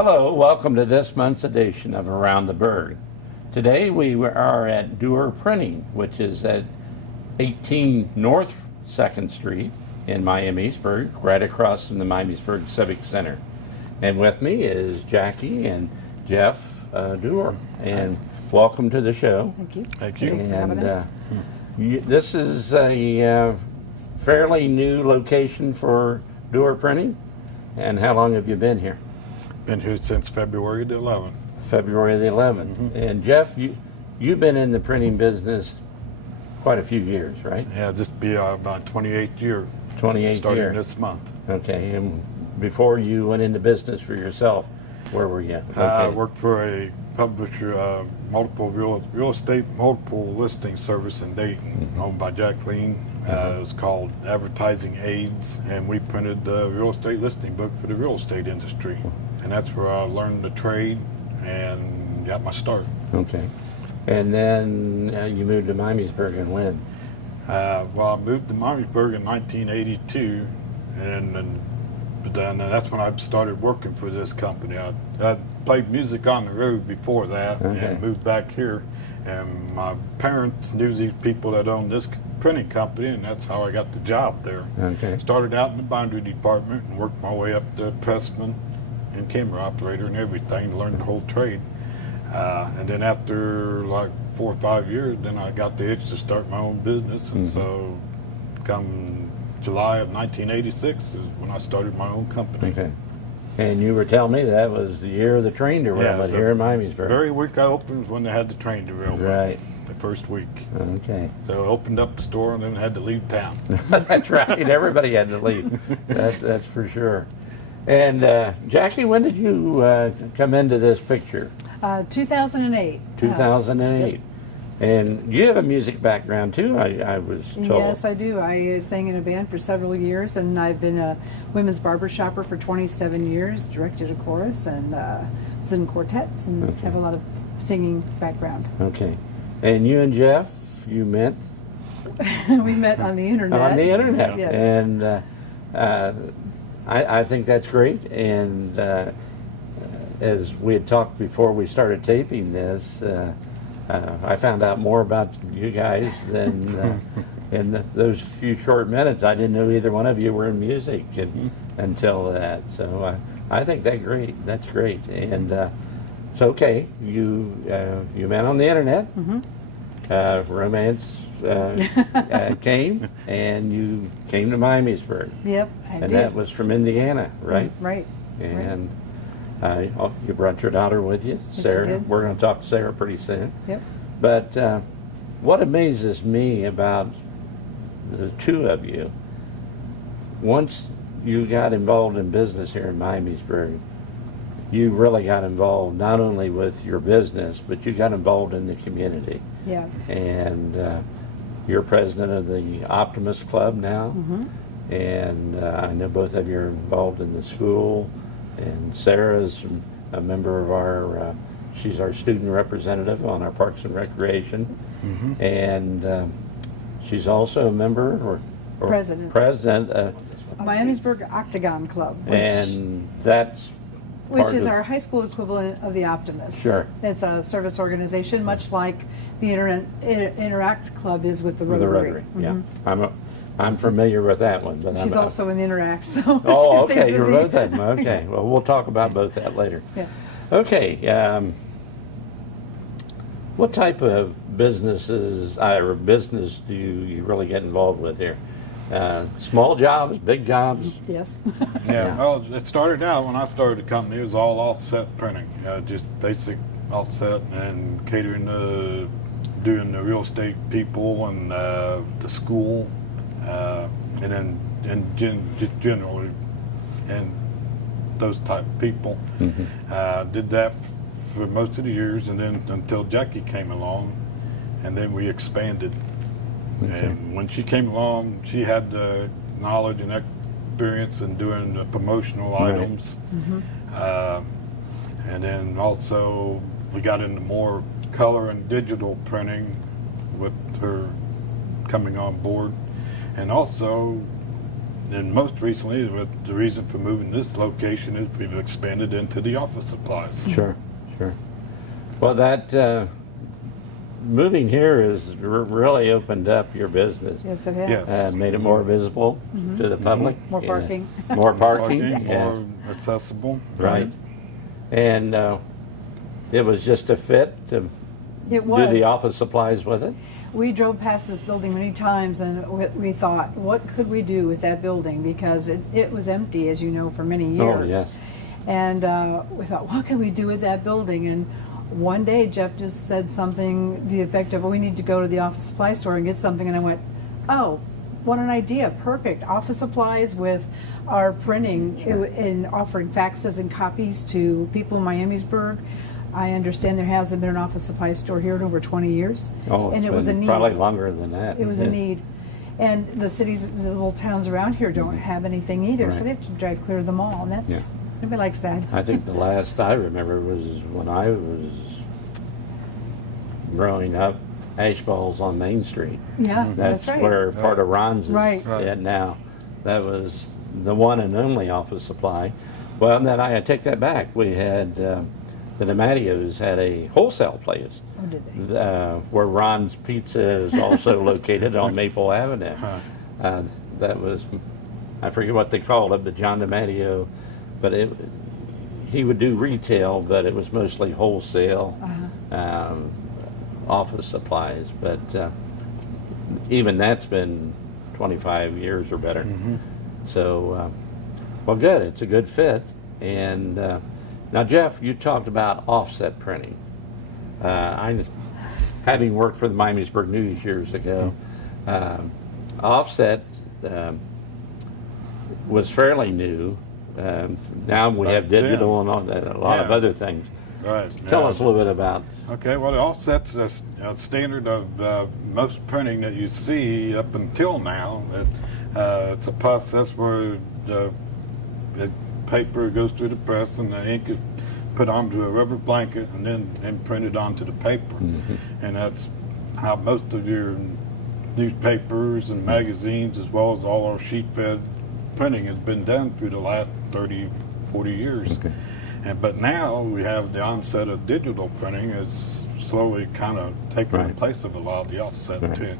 Hello, welcome to this month's edition of Around the Burg. Today we are at Dour Printing, which is at 18 North 2nd Street in Miamisburg, right across from the Miamisburg Civic Center. And with me is Jackie and Jeff Dour. And welcome to the show. Thank you. Thank you. for having us. This is a fairly new location for Dour Printing. And how long have you been here? Been here since February the 11th. February the 11th. Mm-hmm. And Jeff, you've been in the printing business quite a few years, right? Yeah, just be about 28 years. 28 starting years. this month. Okay, and before you went into business for yourself, where were you? I worked for a publisher, multiple real estate, multiple listing service in Dayton, owned by Jacqueline. It was called Advertising Aids, and we printed the real estate listing book for the real estate industry. And that's where I learned the trade and got my start. Okay. And then you moved to Miamisburg and when? Well, I moved to Miamisburg in 1982, and then that's when I started working for this company. I played music on the road before that, and moved back here. And my parents knew these people that owned this printing company, and that's how I got the job there. Okay. Started out in the binder department and worked my way up to pressman and camera operator and everything, learned the whole trade. And then after like 4 or 5 years, then I got the itch to start my own business. And so come July of 1986 is when I started my own company. Okay. And you were telling me that was the year of the train derailment here in Miamisburg. Very week I opened was when they had the train derailment. Right. The first week. Okay. So I opened up the store and then had to leave town. That's right. Everybody had to leave. That's for sure. And Jackie, when did you come into this picture? 2008. 2008. And you have a music background too, I was told. Yes, I do. I sang in a band for several years, and I've been a women's barber shopper for 27 years, directed a chorus, and was in quartets, and have a lot of singing background. Okay. And you and Jeff, you met? We met on the internet. On the internet. Yes. And I think that's great. And as we had talked before we started taping this, I found out more about you guys than in those few short minutes. I didn't know either one of you were in music until that. So I think that's great. And so okay, you met on the internet. Romance came, and you came to Miamisburg. Yep, I did. And that was from Indiana, right? Right. And you brought your daughter with you, Yes, Sarah. I did. We're going to talk to Sarah pretty soon. Yep. But what amazes me about the two of you, once you got involved in business here in Miamisburg, you really got involved not only with your business, but you got involved in the community. Yeah. And you're president of the Optimist Club now. And I know both of you are involved in the school. And Sarah's a member of our, she's our student representative on our Parks and Recreation. And she's also a member or President. Miamisburg Octagon Club. And that's Which is our high school equivalent of the Optimist. Sure. It's a service organization, much like the Interact Club is with the Rotary. Yeah. I'm familiar with that one, but She's also in Interact, so. Oh, she stays okay. You're busy. both of them. Okay. Well, we'll talk about both that later. Yeah. Okay. What type of businesses or business do you really get involved with here? Small jobs, big jobs? Yes. Yeah, well, it started out when I started the company, it was all offset printing, just basic offset and catering to doing the real estate people and the school, and then just generally, and those type of people. Did that for most of the years, and then until Jackie came along, and then we expanded. And when she came along, she had the knowledge and experience in doing the promotional items. And then also we got into more color and digital printing with her coming on board. And also and most recently, the reason for moving this location is we've expanded into the office supplies. Sure, sure. Well, that moving here has really opened up your business. Yes, it has. Yes. Made it more visible to the public. More parking. More parking. yeah. More accessible. Right. And it was just a fit to It was. do the office supplies with it. We drove past this building many times and we thought, what could we do with that building? Because it was empty, as you know, for many years. Oh, yeah. And we thought, what can we do with that building? And one day Jeff just said something to the effect of, we need to go to the office supply store and get something. And I went, oh, what an idea. Perfect. Office supplies with our printing and offering faxes and copies to people in Miamisburg. I understand there hasn't been an office supply store here in over 20 years. Oh, and it's it was a been need. probably longer than that. It was a need. And the cities, the little towns around here don't have anything either, so Right. they have to drive clear of the mall, and that's, nobody likes that. I think the last I remember was when I was growing up, Ash Balls on Main Street. Yeah, That's that's right. where part of Ron's is Right. at now. That was the one and only office supply. Well, then I take that back. We had the DiMattios had a wholesale place Oh, did they? where Ron's Pizza is also located on Maple Avenue. That was, I forget what they called it, but John DiMattio, but he would do retail, but it was mostly wholesale office supplies. But even that's been 25 years or better. So, well, good. It's a good fit. And now, Jeff, you talked about offset printing. Having worked for the Miamisburg News years ago, offset was fairly new. Now we have digital and a lot of other things. Right. Tell us a little bit about. Okay, well, it offsets a standard of most printing that you see up until now. It's a process where the paper goes through the press and the ink is put onto a rubber blanket and then printed onto the paper. And that's how most of your newspapers and magazines, as well as all our sheet-fed printing, has been done through the last 30, 40 years. Okay. But now we have the onset of digital printing is slowly kind of taking the place of a lot of the offset too.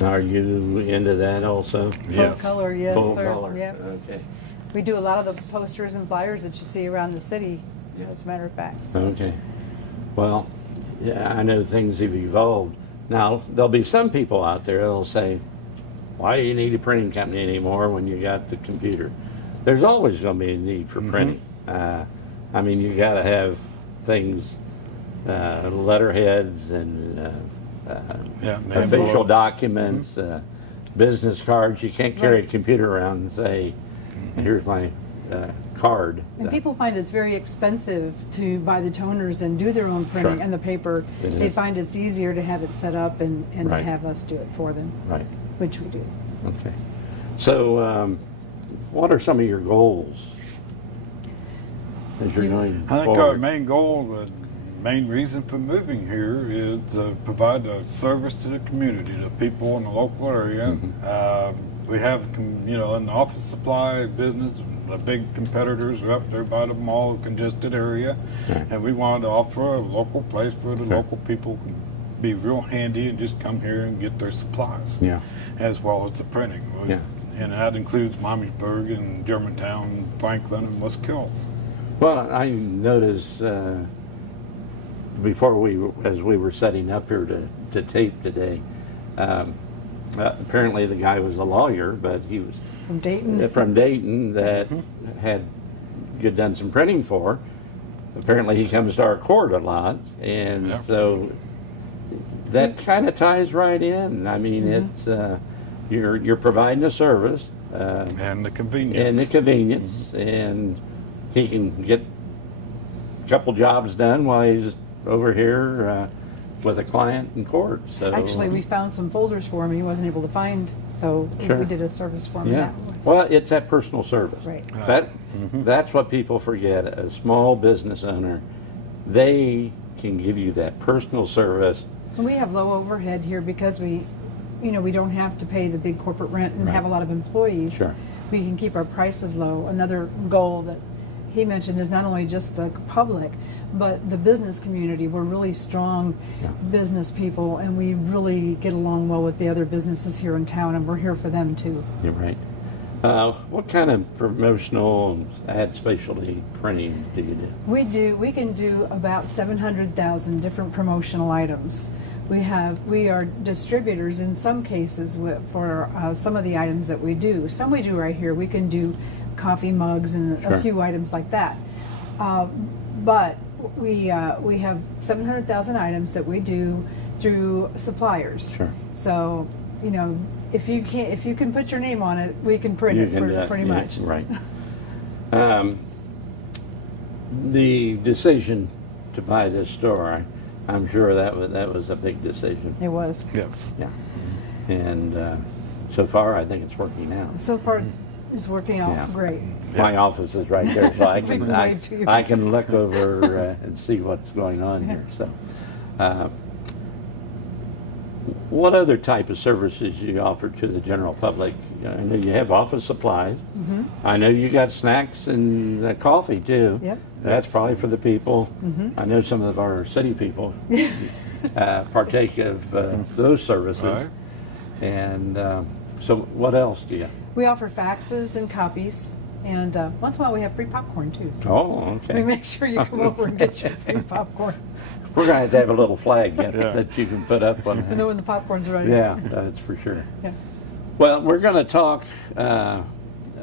Are you into that also? Full color, yes, Full sir. color. Yep. Okay. We do a lot of the posters and flyers that you see around the city, as a matter of fact. So. Okay. Well, yeah, I know things have evolved. Now, there'll be some people out there that'll say, why do you need a printing company anymore when you got the computer? There's always going to be a need for printing. I mean, you got to have things, letterheads and official envelopes. documents, business cards. You can't carry a computer around and say, here's my card. And people find it's very expensive to buy the toners and do their own printing and the paper. They find it's easier to have it set up and to have us do it for them, which we do. Okay. So, what are some of your goals as you're going I think forward? our main goal, the main reason for moving here is to provide a service to the community, the people in the local area. We have, in the office supply business, the big competitors are up there by the mall, congested area, and we wanted to offer a local place where the local people can be real handy and just come here and get their supplies, as well as the printing. And that includes Miamisburg and Germantown, Franklin, and West Kill. Well, I noticed before as we were setting up here to tape today, apparently the guy was a lawyer, but he was From Dayton? From Dayton that you'd done some printing for. Apparently he comes to our court a lot, and so that kind of ties right in. I mean, it's you're providing a service and the convenience. And he can get a couple jobs done while he's over here with a client in court. So Actually, we found some folders for him he wasn't able to find, so we did a service for him. Well, it's that personal service. Right. That's what people forget. A small business owner, they can give you that personal service. And we have low overhead here because we don't have to pay the big corporate rent and have a lot of employees. Sure. we can keep our prices low. Another goal that he mentioned is not only just the public, but the business community. We're really strong business people, and we really get along well with the other businesses here in town, and we're here for them too. You're right. What kind of promotional ad specialty printing do you do? We can do about 700,000 different promotional items. We are distributors in some cases for some of the items that we do. Some we do right here. We can do coffee mugs and Sure. a few items like that. But we have 700,000 items that we do through suppliers. Sure. So, you know, if you can put your name on it, we can print it pretty much. Right. The decision to buy this store, I'm sure that was a big decision. It was. Yes. Yeah. And so far, I think it's working out. So far, it's working out Yeah. great. My office is right there, so I We can can wave to you. I can look over and see what's going on here. So, what other type of services do you offer to the general public? I know you have office supplies. Mm-hmm. I know you got snacks and coffee too. Yep. That's probably for the people. Mm-hmm. I know some of our city people partake of those services. Right. And so, what else do you? We offer faxes and copies, and once in a while we have free popcorn too. So Oh, okay. we make sure you come over and get your free popcorn. We're going to have a little flag Yeah. that you can put up on. You know when the popcorn's ready. Yeah, that's for sure. Yeah. Well, we're going to talk a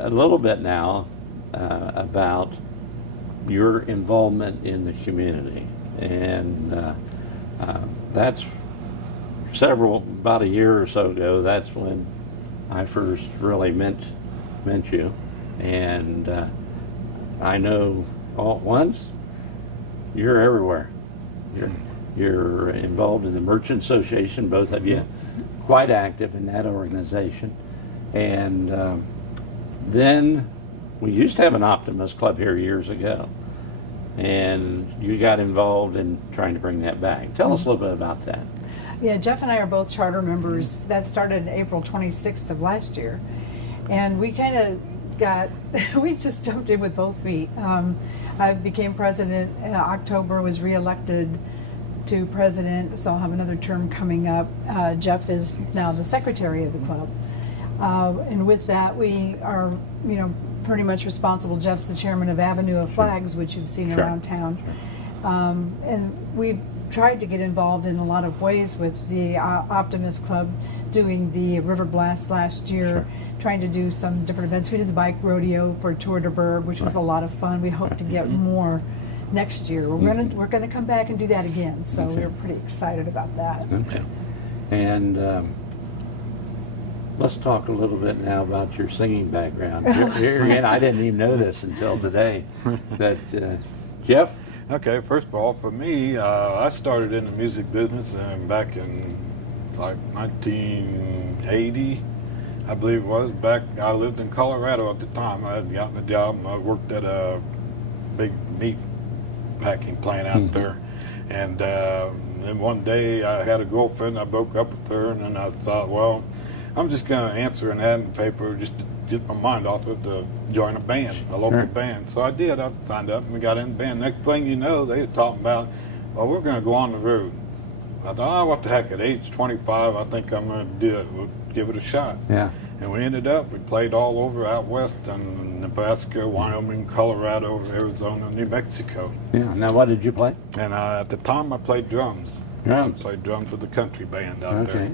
little bit now about your involvement in the community, and that's about a year or so ago. That's when I first really met you, and I know all at once you're everywhere. You're involved in the Merchant Association, both of you quite active in that organization. And then we used to have an Optimist Club here years ago, and you got involved in trying to bring that back. Tell us a little bit about that. Yeah, Jeff and I are both charter members. That started April 26th of last year. And we kind of we just jumped in with both feet. I became president in October, was reelected to president, so I'll have another term coming up. Jeff is now the secretary of the club. And with that, we are, pretty much responsible. Jeff's the chairman of Avenue of Flags, which you've seen Sure. around town. And we tried to get involved in a lot of ways with the Optimist Club, doing the River Blast last year, Sure. trying to do some different events. We did the bike rodeo for Tour de Burg, which was a lot of fun. We hope to get more next year. We're gonna come back and do that again, so Okay. we're pretty excited about that. Okay. And let's talk a little bit now about your singing background. Here again, I didn't even know this until today. That Jeff? Okay, first of all, for me, I started in the music business back in like 1980, I believe it was. I lived in Colorado at the time. I had gotten a job. I worked at a big meat packing plant out there. And then one day I had a girlfriend. I broke up with her, and then I thought, well, I'm just going to answer an ad in the paper just to get my mind off it to join a band, a local Sure. band. So I did. I signed up and we got in the band. Next thing you know, they were talking about, well, we're going to go on the road. I thought, what the heck, at age 25, I think I'm going to do it. We'll give it a shot. Yeah. And we ended up, we played all over out west in Nebraska, Wyoming, Colorado, Arizona, New Mexico. Yeah. Now, what did you play? And at the time, I played drums. Drums. I played drums with the country band out Okay. there.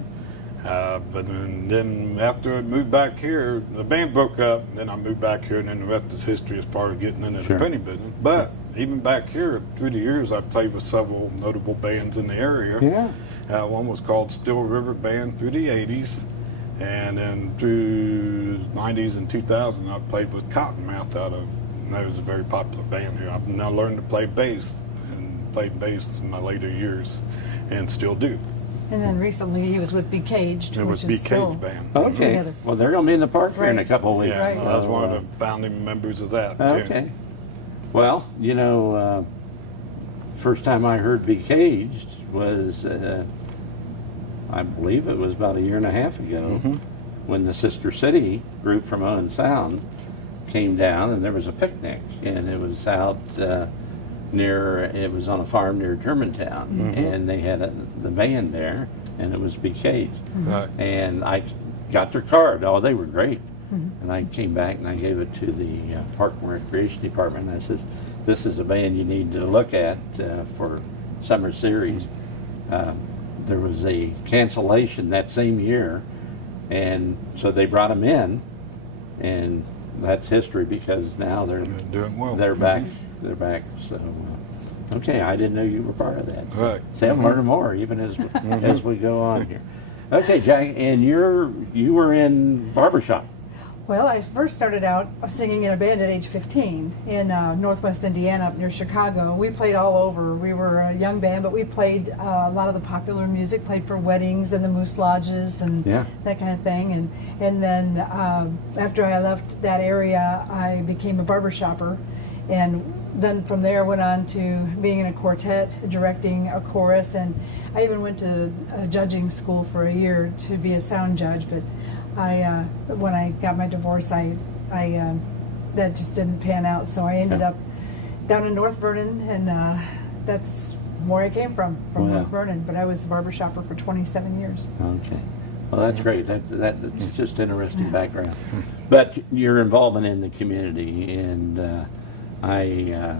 But then after I moved back here, the band broke up, and then I moved back here, and then the rest is history as far as getting into Sure. the printing business. But even back here, through the years, I played with several notable bands in the area. Yeah. One was called Still River Band through the 80s. And then through the 90s and 2000, I played with Cottonmouth out of, and that was a very popular band here. I've now learned to play bass, and played bass in my later years, and still do. And then recently he was with Be Caged, It was which B. is still Cage Band. Okay. Together. Well, they're going to be in the park here in a Right. couple of weeks. Yeah, Right. I was one So, of the founding members of that, too. Okay. Well, first time I heard Be Caged was, I believe it was about a year and a half ago. when the Sister City group from Owen Sound came down, and there was a picnic, and it was out it was on a farm near Germantown, and they had the band there, and it was BK's. Right. And I got their card. Oh, they were great. And I came back and I gave it to the Park and Recreation Department. And I says, this is a band you need to look at for summer series. There was a cancellation that same year, and so they brought them in, and that's history because now they're doing well. They're back. They're back. So, okay, I didn't know you were part of that. So, Right. so I'm learning more even as we go on here. Okay, Jack, and you were in barbershop. Well, I first started out singing in a band at age 15 in northwest Indiana up near Chicago. We played all over. We were a young band, but we played a lot of the popular music, played for weddings and the Moose Lodges and that kind of thing. And then after I left that area, I became a barbershopper. And then from there went on to being in a quartet, directing a chorus, and I even went to a judging school for a year to be a sound judge, but when I got my divorce, that just didn't pan out. So I ended up down in North Vernon, and that's where I came from North Vernon. But I was a barbershopper for 27 years. Okay. Well, that's great. That's just interesting background. But your involvement in the community, and I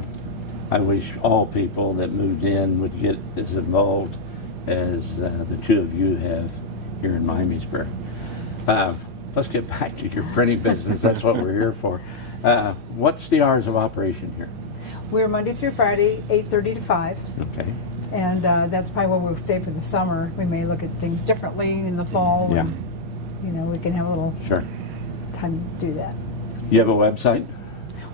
wish all people that moved in would get as involved as the two of you have here in Miamisburg. Let's get back to your printing business. That's what we're here for. What's the hours of operation here? We're Monday through Friday, 8:30 to 5. Okay. And that's probably where we'll stay for the summer. We may look at things differently in the fall. Yeah. And, we can have a little time to do that. You have a website?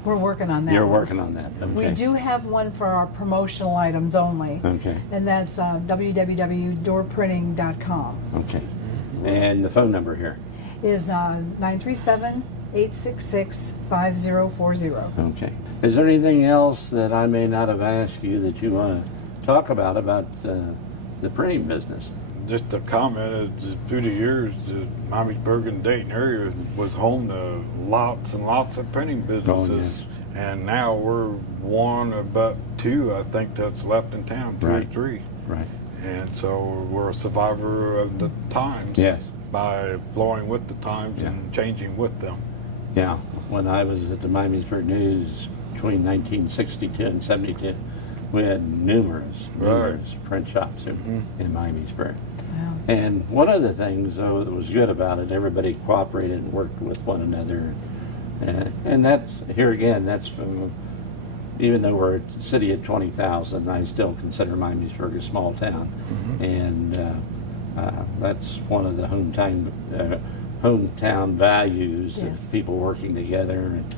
We're working on that. You're working on that. Okay. We do have one for our promotional items only. Okay. And that's www.dourprinting.com. Okay. And the phone number here? Is 937-866-5040. Okay. Is there anything else that I may not have asked you that you want to talk about the printing business? Just a comment, through the years, the Miamisburg and Dayton area was home to lots and lots of printing businesses. Oh, yes. And now we're one or about two, I think, that's left in town, two or three. Right. And so we're a survivor of the times. Yes. By flowing with the times and changing with them. Yeah. When I was at the Miamisburg News between 1962 and 72, we had numerous print shops in Miamisburg. Wow. And one of the things, though, that was good about it, everybody cooperated and worked with one another. And that's, here again, that's from, even though we're a city of 20,000, I still consider Miamisburg a small town. And that's one of the hometown values, is people working together. And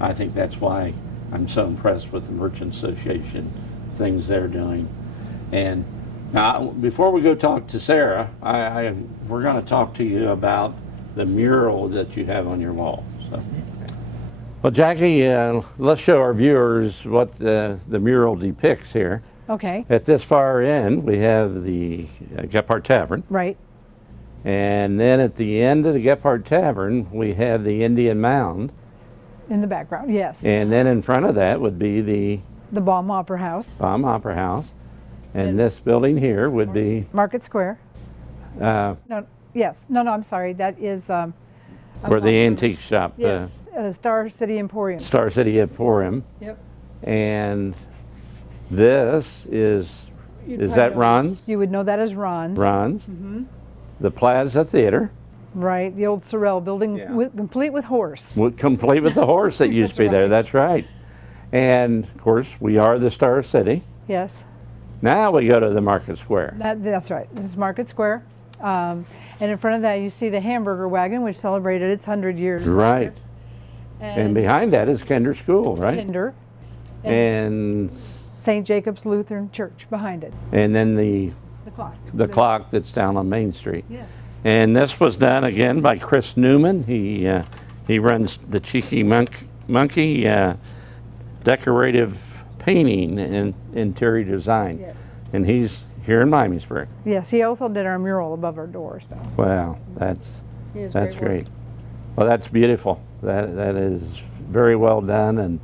I think that's why I'm so impressed with the Merchant Association, things they're doing. And now, before we go talk to Sarah, we're going to talk to you about the mural that you have on your wall. So. Well, Jackie, let's show our viewers what the mural depicts here. Okay. At this far end, we have the Gephardt Tavern. Right. And then at the end of the Gephardt Tavern, we have the Indian Mound. In the background, yes. And then in front of that would be the Baum Opera House. Baum Opera House. And this building here would be Market Square. No, I'm sorry. That is where the antique shop. Yes, Star City Emporium. Star City Emporium. Yep. And this is that Ron's? You would know that as Ron's. Ron's. The Plaza Theater. Right, the old Sorrel building, complete with horse. Complete with the horse that used to be there. That's right. And of course, we are the Star City. Yes. Now we go to the Market Square. That's right. It's Market Square. And in front of that, you see the hamburger wagon, which celebrated its 100 years. Right. And behind that is Kinder School, right? Kinder. And St. Jacob's Lutheran Church behind it. And then the clock. The clock that's down on Main Street. Yes. And this was done again by Chris Newman. He runs the Cheeky Monkey decorative painting and interior design. Yes. And he's here in Miamisburg. Yes, he also did our mural above our door. So. Wow, that's It is That's great work. great. Well, that's beautiful. That is very well done, and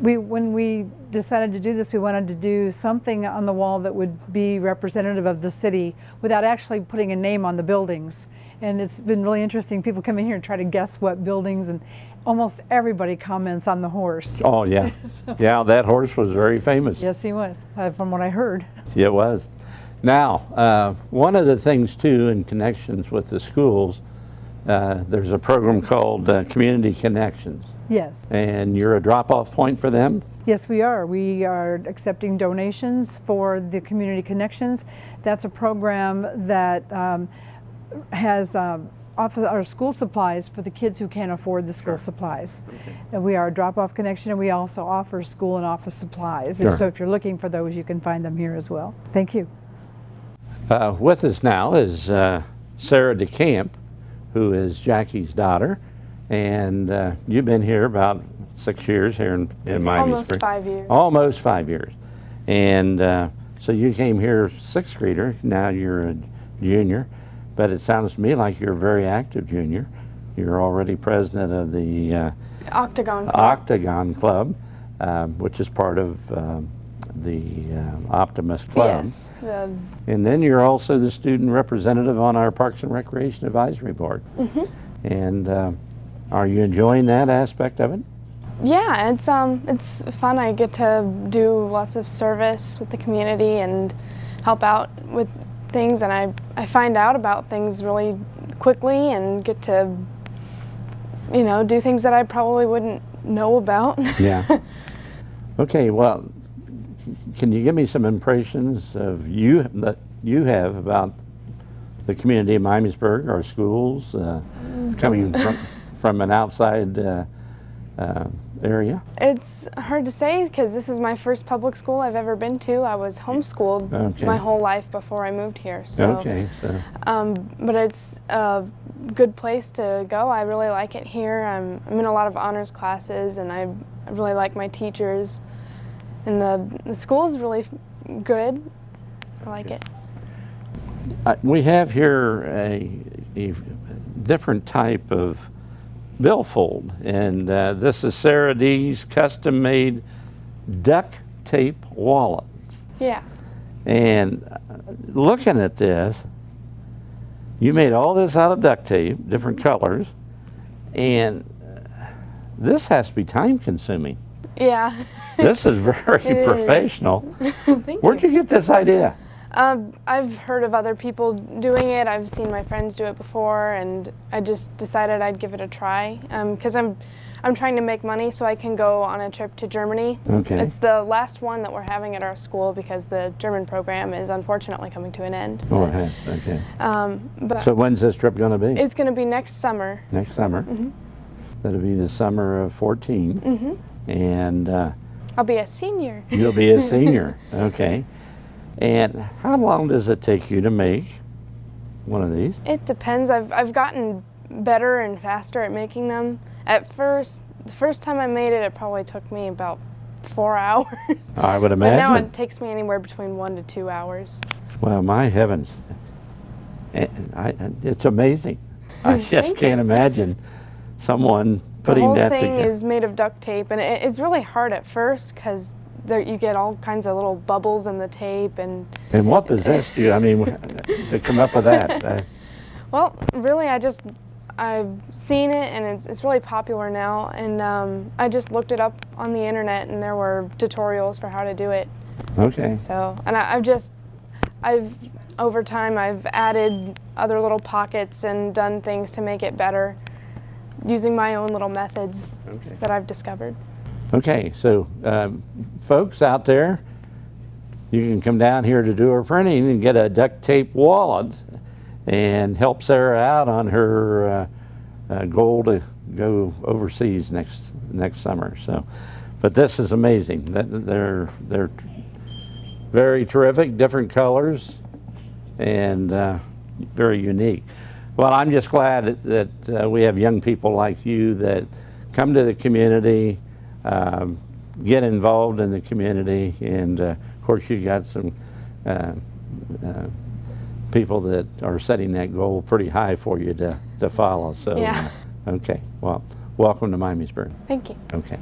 When we decided to do this, we wanted to do something on the wall that would be representative of the city without actually putting a name on the buildings. And it's been really interesting. People come in here and try to guess what buildings, and almost everybody comments on the horse. oh yeah, yeah, that horse was very famous. Yes, he was, from what I heard. It was. Now, one of the things too, in connections with the schools, there's a program called Community Connections, Yes. and you're a drop-off point for them. Yes, we are. We are accepting donations for the Community Connections. That's a program that has our school supplies for the kids who can't afford the school supplies. And we are a drop-off connection, and we also offer school and office supplies. And Sure. so if you're looking for those, you can find them here as well. Thank you. With us now is Sarah DeCamp, who is Jackie's daughter, and you've been here about 6 years here in Miami Almost Springs. 5 years. Almost 5 years. And so you came here sixth grader, now you're a junior, but it sounds to me like you're a very active junior. You're already president of the Octagon Club. Octagon Club, which is part of the Optimus Club. Yes. And then you're also the student representative on our Parks and Recreation Advisory Board. And are you enjoying that aspect of it? Yeah, it's fun. I get to do lots of service with the community and help out with things, and I find out about things really quickly and get to, you know, do things that I probably wouldn't know about. Yeah. Okay, well, can you give me some impressions of that you have about the community of Miamisburg, our schools, coming from an outside area? It's hard to say because this is my first public school I've ever been to. I was homeschooled Okay. my whole life before I moved here. So, Okay, so but it's a good place to go. I really like it here. I'm in a lot of honors classes, and I really like my teachers. And the school is really good. I like it. we have here a different type of billfold, and this is Sarah D's custom-made duct tape wallet. Yeah. And looking at this, you made all this out of duct tape, different colors, and this has to be time-consuming. Yeah. This is very It is. professional. Thank Where'd you get this idea? I've heard of other people doing it. I've seen my friends do it before, and I just decided I'd give it a try because I'm trying to make money so I can go on a trip to Germany. Okay. It's the last one that we're having at our school because the German program is unfortunately coming to an end. Oh, it has, okay. But So when's this trip going to be? it's going to be next summer. Next summer? That'll be the summer of 14. And I'll be a senior. you'll be a senior, okay. And how long does it take you to make one of these? It depends. I've gotten better and faster at making them. At first, the first time I made it, it probably took me about 4 hours. I would But now imagine. it takes me anywhere between 1 to 2 hours. Well, my heavens. It's amazing. I just Thank can't imagine someone The putting whole that thing together. is made of duct tape, and it's really hard at first because you get all kinds of little bubbles in the tape. And And what possessed you, I mean, to come up with that? well, really, I've seen it, and it's really popular now. And I just looked it up on the internet, and there were tutorials for how to do it. Okay. So, and over time, I've added other little pockets and done things to make it better using my own little methods Okay. that I've discovered. Okay, so folks out there, you can come down here to Dour Printing and get a duct tape wallet and help Sarah out on her goal to go overseas next summer. So, but this is amazing. They're very terrific, different colors, and very unique. Well, I'm just glad that we have young people like you that come to the community, get involved in the community, and of course you got some people that are setting that goal pretty high for you to follow. So, Yeah. okay, well, welcome to Mimesburg. Thank you. Okay.